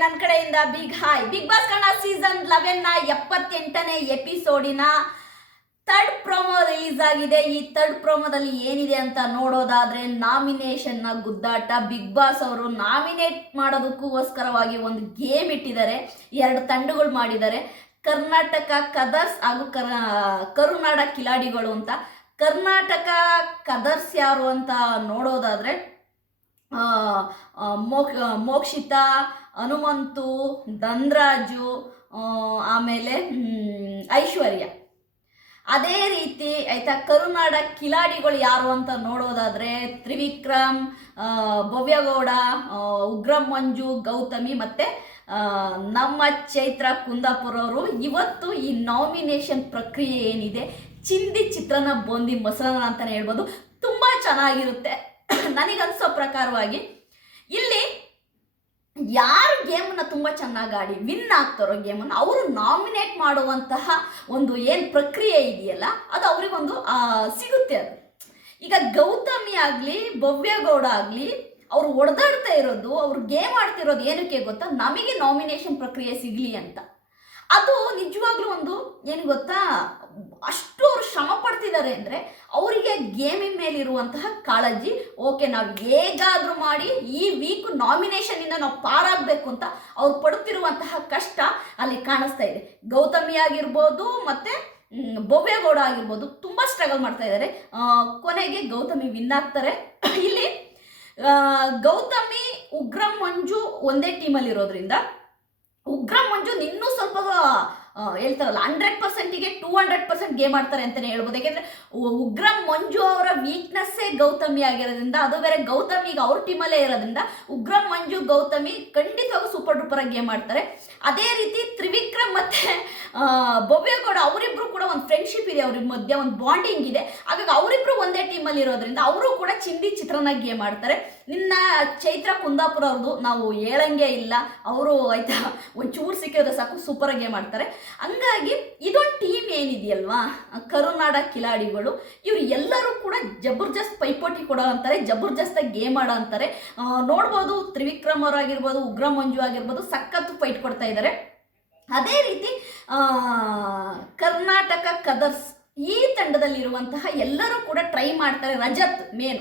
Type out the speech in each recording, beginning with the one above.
ನನ್ನ ಕಡೆಯಿಂದ Bigg hi Bigg Boss Kannada season ಲೆವೆನ್ನ ಎಪ್ಪತ್ತೆಂಟನೇ ಎಪಿಸೋಡಿನ ಥರ್ಡ್ ಪ್ರೊಮೋ ರಿಲೀಸ್ ಆಗಿದೆ. ಈ ಥರ್ಡ್ ಪ್ರೊಮೋದಲ್ಲಿ ಏನಿದೆ ಅಂತ ನೋಡೋದಾದ್ರೆ ನಾಮಿನೇಷನ್ನ ಗುದ್ದಾಟ. ಬಿಗ್ ಬಾಸ್ ಅವರು ನಾಮಿನೇಟ್ ಮಾಡೋದಕ್ಕೋಸ್ಕರವಾಗಿ ಒಂದು ಗೇಮ್ ಇಟ್ಟಿದ್ದಾರೆ. ಎರಡು ತಂಡಗಳು ಮಾಡಿದ್ದಾರೆ. ಕರ್ನಾಟಕ ಕದರ್ಸ್ ಹಾಗೂ ಕರ್, ಕರುನಾಡ ಕಿಲಾಡಿಗಳು ಅಂತ. ಕರ್ನಾಟಕ ಕದರ್ಸ್ ಯಾರು ಅಂತ ನೋಡೋದಾದ್ರೆ ಮೋಕ್ ಮೋಕ್ಷಿತ, ಹನುಮಂತು, ಧನ್ರಾಜು ಆಮೇಲೆ ಐಶ್ವರ್ಯ. ಅದೇ ರೀತಿ, ಆಯ್ತಾ, ಕರುನಾಡ ಕಿಲಾಡಿಗಳು ಯಾರು ಅಂತ ನೋಡೋದಾದ್ರೆ, ತ್ರಿವಿಕ್ರಮ್ ಭವ್ಯಗೌಡ ಉಗ್ರಂ ಮಂಜು, ಗೌತಮಿ ಮತ್ತೆ ನಮ್ಮ ಚೈತ್ರ ಕುಂದಾಪುರ ಅವರು ಇವತ್ತು ಈ ನಾಮಿನೇಷನ್ ಪ್ರಕ್ರಿಯೆ ಏನಿದೆ? ಚಿಂದಿ ಚಿತ್ರನ ಬೊಂದಿ ಮೊಸರನ್ನ ಅಂತಲೇ ಹೇಳ್ಬೋದು. ತುಂಬ ಚೆನ್ನಾಗಿರುತ್ತೆ. ನನಗನ್ಸೋ ಪ್ರಕಾರವಾಗಿ ಇಲ್ಲಿ ಯಾರು ಗೇಮನ್ನ ತುಂಬ ಚೆನ್ನಾಗಿ ಆಡಿ ವಿನ್ ಆಗ್ತಾರೋ ಗೇಮನ್ನು ಅವರು ನಾಮಿನೇಟ್ ಮಾಡುವಂತಹ ಒಂದು ಏನು ಪ್ರಕ್ರಿಯೆ ಇದೆಯಲ್ಲ, ಅದು ಅವರಿಗೊಂದು ಸಿಗುತ್ತೆ ಅದು. ಈಗ ಗೌತಮಿ ಆಗಲಿ, ಭವ್ಯಗೌಡ ಆಗಲಿ, ಅವರು ಹೊಡೆದಾಡ್ತಾ ಇರೋದು, ಅವ್ರು ಗೇಮ್ ಆಡ್ತಿರೋದು ಏನಕ್ಕೆ ಗೊತ್ತಾ? ನಮಗೆ ನಾಮಿನೇಷನ್ ಪ್ರಕ್ರಿಯೆ ಸಿಗಲಿ ಅಂತ. ಅದು ನಿಜವಾಗ್ಲೂ ಒಂದು, ಏನು ಗೊತ್ತಾ? ಅಷ್ಟು ಅವ್ರು ಶ್ರಮ ಪಡ್ತಿದ್ದಾರೆ ಅಂದರೆ ಅವರಿಗೆ ಗೇಮಿನ ಮೇಲಿರುವಂತಹ ಕಾಳಜಿ, ಓಕೆ, ನಾವು ಹೇಗಾದರೂ ಮಾಡಿ ಈ ವೀಕ್ ನಾಮಿನೇಷನಿಂದ ನಾವು ಪಾರಾಗಬೇಕು ಅಂತ ಅವ್ರು ಪಡುತ್ತಿರುವಂತಹ ಕಷ್ಟ ಅಲ್ಲಿ ಕಾಣಿಸ್ತಾ ಇದೆ. ಗೌತಮಿ ಆಗಿರ್ಬೋದು ಮತ್ತು ಬೊಬ್ಬೆಗೌಡ ಆಗಿರ್ಬೋದು ತುಂಬ ಸ್ಟ್ರಗಲ್ ಮಾಡ್ತಾ ಇದ್ದಾರೆ ಕೊನೆಗೆ ಗೌತಮಿ ವಿನ್ ಆಗ್ತಾರೆ. ಇಲ್ಲಿ ಗೌತಮಿ, ಉಗ್ರಂ, ಮಂಜು ಒಂದೇ ಟೀಮಲ್ಲಿ ಇರೋದ್ರಿಂದ ಉಗ್ರಂ ಮಂಜು ಇನ್ನೂ ಸ್ವಲ್ಪ ಹೇಳ್ತಾರಲ್ಲ ಹಂಡ್ರೆಡ್ ಪರ್ಸೆಂಟಿಗೆ ಟೂ ಹಂಡ್ರೆಡ್ ಪರ್ಸೆಂಟ್ ಗೇಮ್ ಆಡ್ತಾರೆ ಅಂತಲೇ ಹೇಳ್ಬೋದು. ಯಾಕೆಂದ್ರೆ ಉಗ್ರಂ ಮಂಜು ಅವರ ವೀಕ್ನೆಸ್ಸೇ ಗೌತಮಿ ಆಗಿರೋದ್ರಿಂದ, ಅದು ಬೇರೆ ಗೌತಮಿ ಈಗ ಅವ್ರ ಟೀಮಲ್ಲೇ ಇರೋದ್ರಿಂದ ಉಗ್ರಂ ಮಂಜು, ಗೌತಮಿ ಖಂಡಿತವಾಗೂ ಸೂಪರ್ ಡೂಪರ್ ಆಗಿ ಗೇಮ್ ಆಡ್ತಾರೆ. ಅದೇ ರೀತಿ ತ್ರಿವಿಕ್ರಮ್ ಮತ್ತೆ ಭವ್ಯಗೌಡ ಅವರಿಬ್ರು ಕೂಡ ಒಂದು ಫ್ರೆಂಡ್ಶಿಪ್ ಇದೆ, ಅವ್ರ ಮಧ್ಯೆ ಒಂದು ಬಾಂಡಿಂಗ್ ಇದೆ. ಹಾಗಾಗಿ ಅವರಿಬ್ರು ಒಂದೇ ಟೀಮಲ್ಲಿ ಇರೋದ್ರಿಂದ ಅವರು ಕೂಡ ಚಿಂದಿ ಚಿತ್ರನಾಗಿ ಗೇಮ್ ಆಡ್ತಾರೆ. ನಿನ್ನ ಚೈತ್ರ ಕುಂದಾಪುರ ಅವ್ರದ್ದು ನಾವು ಹೇಳಂಗೆ ಇಲ್ಲ. ಅವರು ಆಯ್ತಾ, ಒಂಚೂರು ಸಿಕ್ಕಿದ್ರೆ ಸಾಕು ಸೂಪರ್ ಗೇಮ್ ಆಡ್ತಾರೆ ಹಂಗಾಗಿ ಇದೊಂದು ಟೀಮ್ ಏನಿದೆಯಲ್ವಾ? ಕರುನಾಡ ಕಿಲಾಡಿಗಳು, ಇವರು ಎಲ್ಲರೂ ಕೂಡ ಜಬರ್ದಸ್ತ್ ಪೈಪೋಟಿ ಕೊಡೋ ಅಂತಾರೆ ಜಬರ್ದಸ್ತಾಗಿ ಗೇಮ್ ಆಡೋ ಅಂತಾರೆ. ನೋಡ್ಬೋದು, ತ್ರಿವಿಕ್ರಮ್ ಅವರಾಗಿರ್ಬೋದು, ಉಗ್ರ ಮಂಜು ಆಗಿರ್ಬೋದು ಸಖತ್ತು ಫೈಟ್ ಕೊಡ್ತಾ ಇದ್ದಾರೆ ಅದೇ ರೀತಿ ಕರ್ನಾಟಕ ಕದರ್ಸ್ ಈ ತಂಡದಲ್ಲಿರುವಂತಹ ಎಲ್ಲರೂ ಕೂಡ ಟ್ರೈ ಮಾಡ್ತಾರೆ ರಜತ್ ಮೇನ್.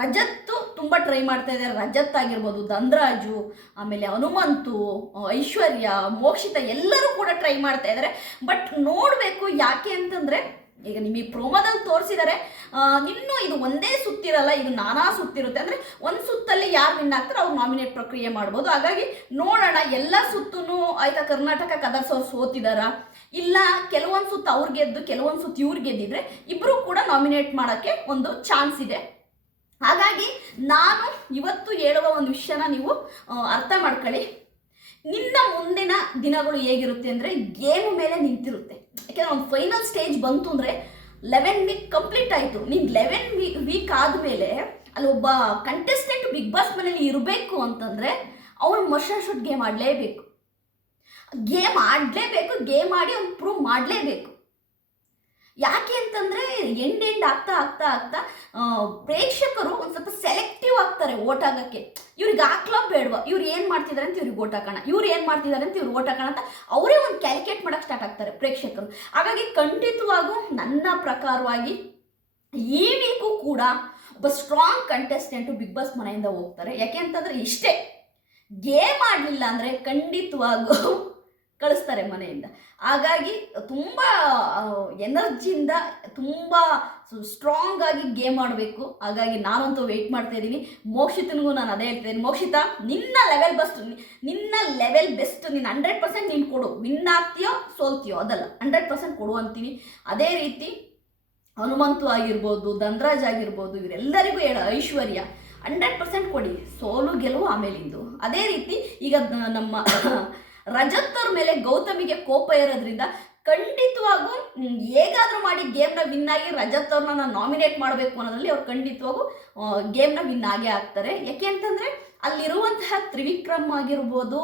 ರಜತ್ತು ತುಂಬ ಟ್ರೈ ಮಾಡ್ತಾ ಇದ್ದಾರೆ. ರಜತ್ ಆಗಿರ್ಬೋದು ಧನ್ರಾಜು, ಆಮೇಲೆ ಹನುಮಂತು ಐಶ್ವರ್ಯ, ಮೋಕ್ಷಿತ ಎಲ್ಲರೂ ಕೂಡ ಟ್ರೈ ಮಾಡ್ತಾ ಇದ್ದಾರೆ. ಬಟ್ ನೋಡಬೇಕು ಯಾಕೆ ಅಂತಂದರೆ, ಈಗ ನಿಮಗೆ ಪ್ರೋಮೋದಲ್ಲಿ ತೋರಿಸಿದ್ದಾರೆ ಇನ್ನೂ ಇದು ಒಂದೇ ಸುತ್ತಿರಲ್ಲ, ಇದು ನಾನಾ ಸುತ್ತಿರುತ್ತೆ. ಅಂದರೆ ಒಂದು ಸುತ್ತಲ್ಲಿ ಯಾರು ವಿನ್ ಆಗ್ತಾರೆ ಅವ್ರು ನಾಮಿನೇಟ್ ಪ್ರಕ್ರಿಯೆ ಮಾಡ್ಬೋದು. ಹಾಗಾಗಿ ನೋಡೋಣ, ಎಲ್ಲ ಸುತ್ತೂ ಆಯಿತಾ ಕರ್ನಾಟಕ ಕದರ್ಸ್ ಅವ್ರು ಇಲ್ಲ, ಕೆಲವೊಂದು ಸುತ್ತು ಅವ್ರು ಗೆದ್ದು, ಕೆಲವೊಂದು ಸುತ್ತು ಇವ್ರು ಗೆದ್ದಿದ್ರೆ ಇಬ್ಬರು ಕೂಡ ನಾಮಿನೇಟ್ ಮಾಡೋಕ್ಕೆ ಒಂದು ಚಾನ್ಸ್ ಇದೆ. ಹಾಗಾಗಿ ನಾನು ಇವತ್ತು ಹೇಳುವ ಒಂದು ವಿಷಯನ ನೀವು ಅರ್ಥ ಮಾಡ್ಕೊಳ್ಳಿ. ನಿನ್ನ ಮುಂದಿನ ದಿನಗಳು ಹೇಗಿರುತ್ತೆ ಅಂದರೆ ಗೇಮ್ ಮೇಲೆ ನಿಂತಿರುತ್ತೆ. ಯಾಕೆಂದರೆ ಒಂದು ಫೈನಲ್ ಸ್ಟೇಜ್ ಬಂತು ಅಂದರೆ ಲೆವೆನ್ ವೀಕ್ ಕಂಪ್ಲೀಟ್ ಆಯಿತು. ನೀನು ಲೆವೆನ್ ವೀಕ್ ಆದಮೇಲೆ ಅಲ್ಲಿ ಒಬ್ಬ ಕಂಟೆಸ್ಟೆಂಟ್ ಬಿಗ್ ಬಾಸ್ ಮನೇಲಿ ಇರಬೇಕು ಅಂತಂದರೆ ಅವನು ಮಷನ್ ಶೂಟ್ ಗೇಮ್ ಆಡಲೇಬೇಕು. ಗೇಮ್ ಆಡಲೇಬೇಕು, ಗೇಮ್ ಆಡಿ ಅವ್ನು ಪ್ರೂವ್ ಮಾಡಲೇಬೇಕು. ಯಾಕೆ ಅಂತಂದರೆ ಎಂಡ್ ಎಂಡ್ ಆಗ್ತಾ ಆಗ್ತಾ ಆಗ್ತಾ ಪ್ರೇಕ್ಷಕರು ಒಂದು ಸ್ವಲ್ಪ ಸೆಲೆಕ್ಟಿವ್ ಆಗ್ತಾರೆ ಓಟ್ ಹಾಕೋಕ್ಕೆ ಇವ್ರಿಗೆ ಹಾಕ್ಲೋ ಬೇಡವಾ? ಇವ್ರು ಏನು ಮಾಡ್ತಿದ್ದಾರೆ ಅಂತ ಇವ್ರಿಗೆ ಓಟ್ ಹಾಕೋಣ. ಇವ್ರು ಏನು ಮಾಡ್ತಿದ್ದಾರೆ ಅಂತ ಇವ್ರು ಓಟ್ ಹಾಕೋಣ ಅಂತ ಅವರೇ ಒಂದು ಕ್ಯಾಲ್ಕುಲೇಟ್ ಮಾಡೋಕ್ಕೆ ಸ್ಟಾರ್ಟ್ ಆಗ್ತಾರೆ ಪ್ರೇಕ್ಷಕರು. ಹಾಗಾಗಿ ಖಂಡಿತವಾಗೂ ನನ್ನ ಪ್ರಕಾರವಾಗಿ ಈ ವೀಕು ಕೂಡ ಒಬ್ಬ ಸ್ಟ್ರಾಂಗ್ ಕಂಟೆಸ್ಟೆಂಟು ಬಿಗ್ ಬಾಸ್ ಮನೆಯಿಂದ ಹೋಗ್ತಾರೆ. ಯಾಕೆ ಅಂತಂದರೆ ಇಷ್ಟೇ. ಗೇಮ್ ಆಡಲಿಲ್ಲ ಅಂದರೆ ಖಂಡಿತವಾಗೂ ಕಳಿಸ್ತಾರೆ ಮನೆಯಿಂದ. ಹಾಗಾಗಿ ತುಂಬ ಎನರ್ಜಿಯಿಂದ ತುಂಬ ಸ್ಟ್ರಾಂಗ್ ಆಗಿ ಗೇಮ್ ಆಡಬೇಕು. ಹಾಗಾಗಿ ನಾನಂತೂ ವೆಯ್ಟ್ ಮಾಡ್ತಾ ಇದ್ದೀನಿ. ಮೋಕ್ಷಿತನಿಗೂ ನಾನು ಅದೇ ಹೇಳ್ತಿದ್ದೀನಿ ಮೋಕ್ಷಿತ, ನಿನ್ನ ಲೆವೆಲ್ ಬೆಸ್ಟ್ ನಿನ್ನ ಲೆವೆಲ್ ಬೆಸ್ಟ್ ನೀನು ಹಂಡ್ರೆಡ್ ಪರ್ಸೆಂಟ್ ನೀನು ಕೊಡು. ವಿನ್ ಆಗ್ತೀಯೋ, ಸೋಲ್ತೀಯೋ, ಅದಲ್ಲ. ಹಂಡ್ರೆಡ್ ಪರ್ಸೆಂಟ್ ಕೊಡು ಅಂತೀನಿ. ಅದೇ ರೀತಿ ಹನುಮಂತು ಆಗಿರ್ಬೋದು, ಧನ್ರಾಜ್ ಆಗಿರ್ಬೋದು, ಇವರೆಲ್ಲರಿಗೂ ಹೇಳ ಐಶ್ವರ್ಯ ಹಂಡ್ರೆಡ್ ಪರ್ಸೆಂಟ್ ಕೊಡಿ. ಸೋಲು, ಗೆಲುವು ಆಮೇಲಿಂದು. ಅದೇ ರೀತಿ ಈಗ ನಮ್ಮ ರಜತ್ ಮೇಲೆ ಗೌತಮಿಗೆ ಕೋಪ ಇರೋದ್ರಿಂದ ಖಂಡಿತವಾಗೂ ಹೇಗಾದರೂ ಮಾಡಿ ಗೇಮ್ನ ವಿನ್ ಆಗಿ ರಜತ್ ಅವ್ರನ್ನ ನಾನು ನಾಮಿನೇಟ್ ಮಾಡಬೇಕು ಅನ್ನೋದ್ರಲ್ಲಿ ಅವ್ರು ಖಂಡಿತವಾಗೂ ಗೇಮ್ನ ವಿನ್ ಆಗೇ ಆಗ್ತಾರೆ. ಯಾಕೆ ಅಂತಂದರೆ ಅಲ್ಲಿರುವಂತಹ ತ್ರಿವಿಕ್ರಮ್ ಆಗಿರ್ಬೋದು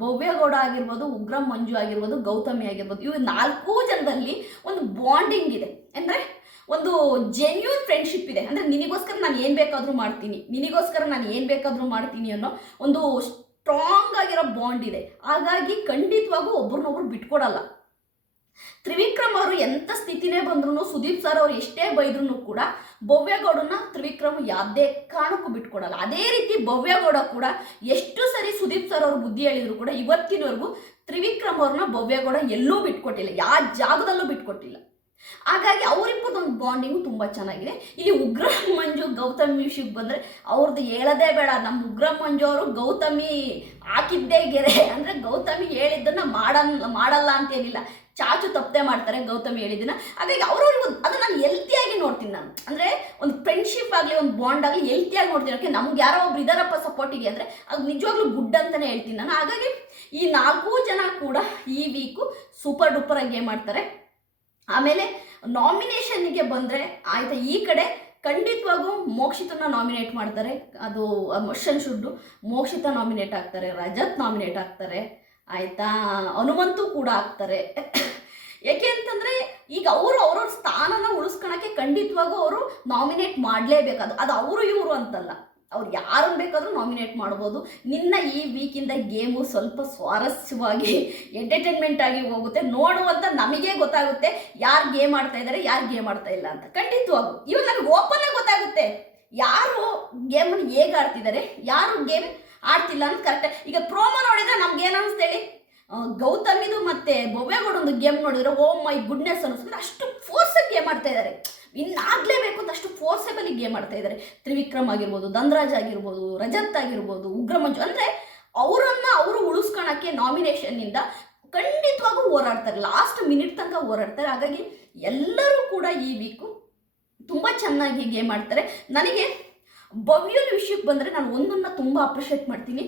ಭವ್ಯಗೌಡ ಆಗಿರ್ಬೋದು, ಉಗ್ರಂ ಮಂಜು ಆಗಿರ್ಬೋದು, ಗೌತಮಿ ಆಗಿರ್ಬೋದು, ಇವು ನಾಲ್ಕು ಜನದಲ್ಲಿ ಒಂದು ಬಾಂಡಿಂಗ್ ಇದೆ. ಅಂದರೆ ಒಂದು ಜೆನ್ಯೂನ್ ಫ್ರೆಂಡ್ಶಿಪ್ ಇದೆ. ಅಂದರೆ ನಿನಗೋಸ್ಕರ ನಾನು ಏನು ಬೇಕಾದರೂ ಮಾಡ್ತೀನಿ, ನಿನಗೋಸ್ಕರ ನಾನು ಏನು ಬೇಕಾದರೂ ಮಾಡ್ತೀನಿ ಅನ್ನೋ ಒಂದು ಸ್ಟ್ರಾಂಗ್ ಆಗಿರೋ ಬಾಂಡ್ ಇದೆ. ಹಾಗಾಗಿ ಖಂಡಿತವಾಗೂ ಒಬ್ರನ್ನೊಬ್ರು ಬಿಟ್ಕೊಡಲ್ಲ. ತ್ರಿವಿಕ್ರಮ್ ಅವರು ಎಂಥ ಸ್ಥಿತಿನೇ ಬಂದ್ರು ಸುದೀಪ್ ಸರ್ ಅವ್ರು ಎಷ್ಟೇ ಬೈದ್ರು ಕೂಡ ಭವ್ಯಗೌಡನ ತ್ರಿವಿಕ್ರಮ್ ಯಾವುದೇ ಕಾರಣಕ್ಕೂ ಬಿಟ್ಕೊಡಲ್ಲ. ಅದೇ ರೀತಿ ಭವ್ಯಗೌಡ ಕೂಡ ಎಷ್ಟು ಸರಿ ಸುದೀಪ್ ಸರ್ ಅವ್ರು ಬುದ್ಧಿ ಹೇಳಿದ್ರು ಕೂಡ ಇವತ್ತಿನವರೆಗೂ ತ್ರಿವಿಕ್ರಮ್ ಅವ್ರನ್ನ ಭವ್ಯಗೌಡ ಎಲ್ಲೂ ಬಿಟ್ಕೊಟ್ಟಿಲ್ಲ. ಯಾವ ಜಾಗದಲ್ಲೂ ಬಿಟ್ಕೊಟ್ಟಿಲ್ಲ. ಹಾಗಾಗಿ ಅವರಿಬ್ಬರದೊಂದು ಬಾಂಡಿಂಗು ತುಂಬ ಚೆನ್ನಾಗಿದೆ. ಇಲ್ಲಿ ಉಗ್ರ ಮಂಜು ಗೌತಮಿ ವಿಷಯಕ್ಕೆ ಬಂದರೆ ಅವ್ರದ್ದು ಹೇಳೋದೇ ಬೇಡ. ನಮ್ಮ ಉಗ್ರ ಮಂಜು ಅವರು ಗೌತಮಿ ಹಾಕಿದ್ದೇ ಗೆರೆ. ಅಂದರೆ ಗೌತಮಿ ಹೇಳಿದ್ದನ್ನು ಮಾಡಲ್ಲ ಮಾಡಲ್ಲ ಅಂತೇನಿಲ್ಲ ಚಾಚು ತಪ್ಪದೆ ಮಾಡ್ತಾರೆ ಗೌತಮಿ ಹೇಳಿದ್ದನ್ನ. ಹಾಗಾಗಿ ಅವ್ರವ್ರಿಗೂ ಅದು ನಾನು ಹೆಲ್ತಿಯಾಗಿ ನೋಡ್ತೀನಿ ನಾನು. ಅಂದರೆ ಒಂದು ಫ್ರೆಂಡ್ಶಿಪ್ ಆಗಲಿ, ಒಂದು ಬಾಂಡ್ ಆಗಲಿ ಹೆಲ್ತಿಯಾಗಿ ನೋಡ್ತೀನಿ. ಓಕೆ ನಮ್ಗೆ ಯಾರೋ ಒಬ್ರು ಇದಾರಪ್ಪ ಸಪೋರ್ಟಿಗೆ ಅಂದರೆ ಅದು ನಿಜವಾಗ್ಲೂ ಗುಡ್ ಅಂತಲೇ ಹೇಳ್ತೀನಿ ನಾನು. ಹಾಗಾಗಿ ಈ ನಾಲ್ಕು ಜನ ಕೂಡ ಈ ವೀಕು ಸೂಪರ್ ಡೂಪರ್ ಆಗಿ ಮಾಡ್ತಾರೆ ಆಮೇಲೆ ನಾಮಿನೇಷನ್ಗೆ ಬಂದರೆ ಆಯಿತಾ, ಈ ಕಡೆ ಖಂಡಿತವಾಗೂ ಮೋಕ್ಷಿತನ ನಾಮಿನೇಟ್ ಮಾಡ್ತಾರೆ. ಅದು ಮೋಷನ್ ಶುಡ್ಡು ಮೋಕ್ಷಿತ ನಾಮಿನೇಟ್ ಆಗ್ತಾರೆ, ರಜತ್ ನಾಮಿನೇಟ್ ಆಗ್ತಾರೆ, ಆಯಿತಾ, ಹನುಮಂತು ಕೂಡ ಆಗ್ತಾರೆ. ಯಾಕೆ ಅಂತಂದರೆ, ಈಗ ಅವರು ಅವ್ರವ್ರ ಸ್ಥಾನನ ಉಳಿಸ್ಕೊಳಕ್ಕೆ ಖಂಡಿತವಾಗೂ ಅವರು ನಾಮಿನೇಟ್ ಮಾಡಲೇಬೇಕು. ಅದು ಅದು ಅವರು ಇವರು ಅಂತಲ್ಲ. ಅವ್ರು ಯಾರನ್ನು ಬೇಕಾದರೂ ನಾಮಿನೇಟ್ ಮಾಡ್ಬೋದು. ನಿನ್ನ ಈ ವೀಕಿಂದ ಗೇಮು ಸ್ವಲ್ಪ ಸ್ವಾರಸ್ಯವಾಗಿ ಎಂಟರ್ಟೈನ್ಮೆಂಟ್ ಆಗಿ ಹೋಗುತ್ತೆ. ನೋಡುವಂಥ ನಮಗೆ ಗೊತ್ತಾಗುತ್ತೆ ಯಾರು ಗೇಮ್ ಆಡ್ತಾ ಇದ್ದಾರೆ ಯಾರು ಗೇಮ್ ಆಡ್ತಾ ಇಲ್ಲ ಅಂತ. ಖಂಡಿತವಾಗೂ ಇವ್ ನನಗೆ ಓಪನ್ ಆಗಿ ಗೊತ್ತಾಗುತ್ತೆ. ಯಾರು ಗೇಮನ್ನು ಹೇಗೆ ಆಡ್ತಿದ್ದಾರೆ ಯಾರು ಗೇಮ್ ಆಡ್ತಿಲ್ಲ ಅಂತ ಕರೆಕ್ಟ್ ಈಗ ಪ್ರೋಮೋ ನೋಡಿದ್ರೆ ನಮ್ಗೆ ಏನು ಅನಿಸ್ತೇಳಿ ಗೌತಮಿದು ಮತ್ತೆ ಒಂದು ಗೇಮ್ ನೋಡಿದ್ರೆ ಓ ಮೈ ಗುಡ್ನೆಸ್ ಅನ್ನಿಸ್ಕೊಂಡು ಅಷ್ಟು ಫೋರ್ಸಾಗಿ ಗೇಮ್ ಆಡ್ತಾ ಇದ್ದಾರೆ ಇನ್ನಾಗಲೇಬೇಕು ಅಂತ ಅಷ್ಟು ಫೋರ್ಸೇಬಲಿ ಗೇಮ್ ಆಡ್ತಾ ಇದ್ದಾರೆ ತ್ರಿವಿಕ್ರಮ್ ಆಗಿರ್ಬೋದು, ಧನ್ರಾಜ್ ಆಗಿರ್ಬೋದು, ರಜತ್ ಆಗಿರ್ಬೋದು, ಉಗ್ರಮಂಜು ಅಂದರೆ ಅವರನ್ನ ಅವರು ಉಳಿಸ್ಕೊಳಕ್ಕೆ ನಾಮಿನೇಷನ್ನಿಂದ ಖಂಡಿತವಾಗೂ ಹೋರಾಡ್ತಾರೆ. ಲಾಸ್ಟ್ ಮಿನಿಟ್ ತನಕ ಹೋರಾಡ್ತಾರೆ. ಹಾಗಾಗಿ ಎಲ್ಲರೂ ಕೂಡ ಈ ವೀಕು ತುಂಬ ಚೆನ್ನಾಗಿ ಗೇಮ್ ಆಡ್ತಾರೆ. ನನಗೆ ಭವ್ಯನ ವಿಷಯಕ್ಕೆ ಬಂದರೆ ನಾನು ಒಂದನ್ನ ತುಂಬ ಅಪ್ರಿಷಿಯೇಟ್ ಮಾಡ್ತೀನಿ.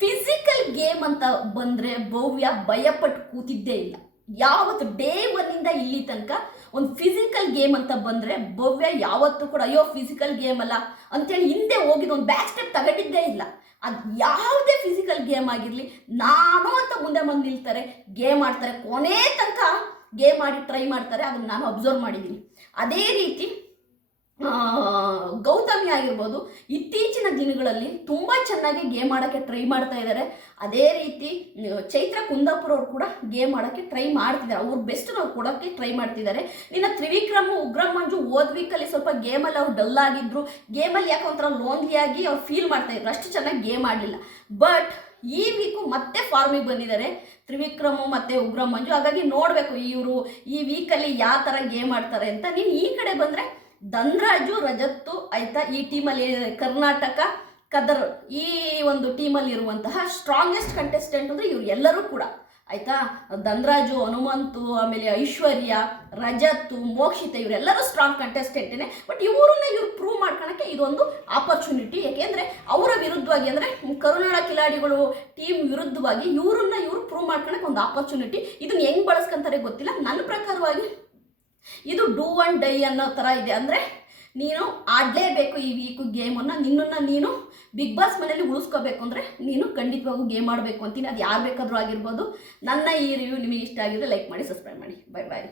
ಫಿಸಿಕಲ್ ಗೇಮ್ ಅಂತ ಬಂದರೆ ಭವ್ಯ ಭಯಪಟ್ಟು ಕೂತಿದ್ದೇ ಇಲ್ಲ. ಯಾವತ್ತು ಡೇ ಒನ್ನಿಂದ ಇಲ್ಲಿ ತನಕ ಒಂದು ಫಿಸಿಕಲ್ ಗೇಮ್ ಅಂತ ಬಂದರೆ ಭವ್ಯ ಯಾವತ್ತೂ ಕೂಡ, ಅಯ್ಯೋ ಫಿಸಿಕಲ್ ಗೇಮ್ ಅಲ್ಲ ಅಂತೇಳಿ ಹಿಂದೆ ಹೋಗಿದ್ದು ಒಂದು ಬ್ಯಾಕ್ ಸ್ಟೆಪ್ ತಗೊಂಡಿದ್ದೇ ಇಲ್ಲ. ಅದು ಯಾವುದೇ ಫಿಸಿಕಲ್ ಗೇಮ್ ಆಗಿರಲಿ, ನಾನು ಅಂತ ಮುಂದೆ ಬಂದು ನಿಲ್ತಾರೆ ಗೇಮ್ ಆಡ್ತಾರೆ, ಕೊನೆ ತನಕ ಗೇಮ್ ಆಡಿ ಟ್ರೈ ಮಾಡ್ತಾರೆ, ಅದನ್ನು ನಾನು ಅಬ್ಸರ್ವ್ ಮಾಡಿದ್ದೀನಿ ಅದೇ ರೀತಿ ಗೌತಮಿ ಆಗಿರ್ಬೋದು, ಇತ್ತೀಚಿನ ದಿನಗಳಲ್ಲಿ ತುಂಬ ಚೆನ್ನಾಗಿ ಗೇಮ್ ಆಡೋಕ್ಕೆ ಟ್ರೈ ಮಾಡ್ತಾ ಇದ್ದಾರೆ ಅದೇ ರೀತಿ ಚೈತ್ರ ಕುಂದಾಪುರ ಅವರು ಕೂಡ ಗೇಮ್ ಆಡೋಕ್ಕೆ ಟ್ರೈ ಮಾಡ್ತಿದ್ದಾರೆ ಅವ್ರ ಬೆಸ್ಟ್ ನಾವು ಕೊಡೋಕ್ಕೆ ಟ್ರೈ ಮಾಡ್ತಿದ್ದಾರೆ ನಿನ್ನ ತ್ರಿವಿಕ್ರಮ್ ಉಗ್ರ ಮಂಜು ಓದ್ ವೀಕಲ್ಲಿ ಸ್ವಲ್ಪ ಗೇಮಲ್ಲಿ ಅವ್ರು ಡಲ್ ಆಗಿದ್ರು. ಗೇಮಲ್ಲಿ ಯಾಕೆ ಒಂಥರ ಲೋನ್ಲಿ ಆಗಿ ಅವ್ರು ಫೀಲ್ ಮಾಡ್ತಾ ಇದ್ರು. ಅಷ್ಟು ಚೆನ್ನಾಗಿ ಗೇಮ್ ಆಡಲಿಲ್ಲ. ಬಟ್ ಈ ವೀಕು ಮತ್ತೆ ಫಾರ್ಮಿಗೆ ಬಂದಿದ್ದಾರೆ. ತ್ರಿವಿಕ್ರಮು ಮತ್ತು ಉಗ್ರಮಂಜು ಹಾಗಾಗಿ ನೋಡಬೇಕು ಇವರು ಈ ವೀಕಲ್ಲಿ ಯಾವ ಥರ ಗೇಮ್ ಆಡ್ತಾರೆ ಅಂತ. ನೀನು ಈ ಕಡೆ ಬಂದರೆ ಧನ್ರಾಜು ರಜತ್ತು ಆಯ್ತಾ ಈ ಟೀಮಲ್ಲಿ ಕರ್ನಾಟಕ, ಕದರ್ ಈ ಒಂದು ಟೀಮಲ್ಲಿ ಇರುವಂತಹ ಸ್ಟ್ರಾಂಗೆಸ್ಟ್ ಕಂಟೆಸ್ಟೆಂಟ್ ಅಂದರೆ ಇವ್ರು ಎಲ್ಲರೂ ಕೂಡ. ಆಯ್ತಾ? ಧನ್ರಾಜು, ಹನುಮಂತು, ಆಮೇಲೆ ಐಶ್ವರ್ಯ, ರಜತ್ತು, ಮೋಕ್ಷಿತ ಇವರೆಲ್ಲರೂ ಸ್ಟ್ರಾಂಗ್ ಕಂಟೆಸ್ಟೆಂಟೇನೆ ಬಟ್ ಇವರನ್ನ ಇವ್ರು ಪ್ರೂವ್ ಮಾಡ್ಕೊಳಕ್ಕೆ ಇದೊಂದು ಆಪರ್ಚುನಿಟಿ ಯಾಕೆಂದ್ರೆ ಅವರ ವಿರುದ್ಧವಾಗಿ ಅಂದರೆ ಕರುನಾಡ ಕಿಲಾಡಿಗಳು ಟೀಮ್ ವಿರುದ್ಧವಾಗಿ ಇವರನ್ನ ಇವ್ರು ಪ್ರೂವ್ ಮಾಡ್ಕೊಳಕ್ಕೆ ಒಂದು ಆಪರ್ಚುನಿಟಿ ಇದನ್ನ ಹೆಂಗೆ ಬಳಸ್ಕೊಂತಾರೆ ಗೊತ್ತಿಲ್ಲ. ನನ್ನ ಪ್ರಕಾರವಾಗಿ ಇದು ಡೂ ಅಂಡ್ ಡೈ ಅನ್ನೋ ಥರ ಇದೆ. ಅಂದರೆ ನೀನು ಆಡಲೇಬೇಕು ಈ ವೀಕು ಗೇಮನ್ನು ನಿನ್ನನ್ನು ನೀನು ಬಿಗ್ ಬಾಸ್ ಮನೇಲಿ ಉಳಿಸ್ಕೋಬೇಕು. ಅಂದರೆ ನೀನು ಖಂಡಿತವಾಗೂ ಗೇಮ್ ಆಡಬೇಕು ಅಂತೀನಿ. ಅದು ಯಾರು ಬೇಕಾದರೂ ಆಗಿರ್ಬೋದು. ನನ್ನ ಈ ರಿವ್ಯೂ ನಿಮಗೆ ಇಷ್ಟ ಆಗಿದ್ರೆ ಲೈಕ್ ಮಾಡಿ ಸಬ್ಸ್ಕ್ರೈಬ್ ಮಾಡಿ. Bye bye